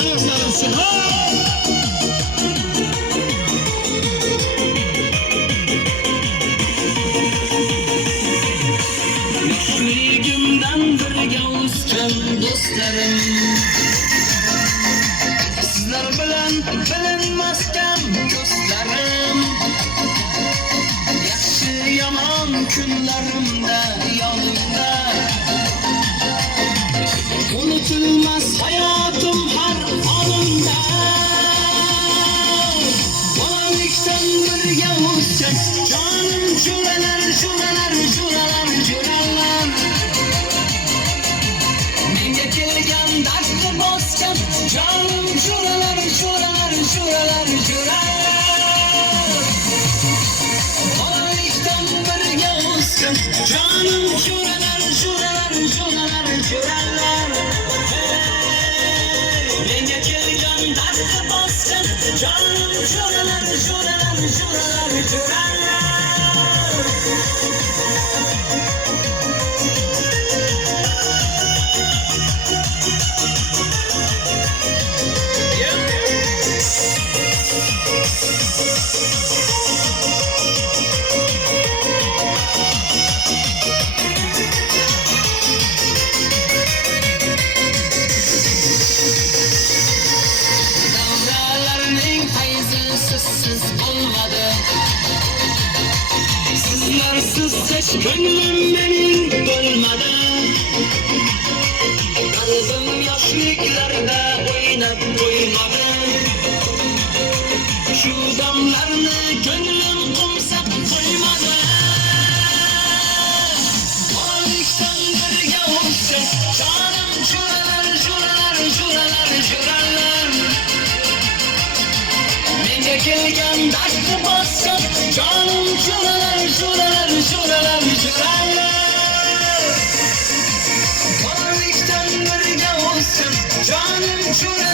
ayakların sıhhat. Yoshligimdan birga o'sgan do'stlarim, sizlar bilan bilinmaskan do'stlarim, yaxshi yomon kunlarimda yonimda, unutilmas hayotim har onimda. Bolalikdan birga o'sgan jonim jo'ralar, jo'ralar, jo'ralar, jo'ralar, menga kelgan dardni bosgan jonim jo'ralar, jo'ralar, jo'ralar, jo'ralar. Bolalikdan birga o'sgan jonim jo'ralar, jo'ralar, jo'ralar, jo'ralar, menga kelgan dardni bosgan jonim jo'ralar, jo'ralar, jo'ralar, jo'ralar. Davralarning fayzi sizsiz bo'lmadi, sizlarsiz hech ko'nglim mening to'lmadi. Qalbim yoshliklarda o'ynab qo'ymadi, shu damlarni ko'nglim qo'msab qo'ymadi. Bolalikdan birga o'sgan jonim jo'ralar, jo'ralar, jo'ralar, jo'ralar, menga kelgan dardni bosgan jonim jo'ralar, jo'ralar, jo'ralar, jo'ralar. Bolalikdan birga o'sgan jonim jo'ralar.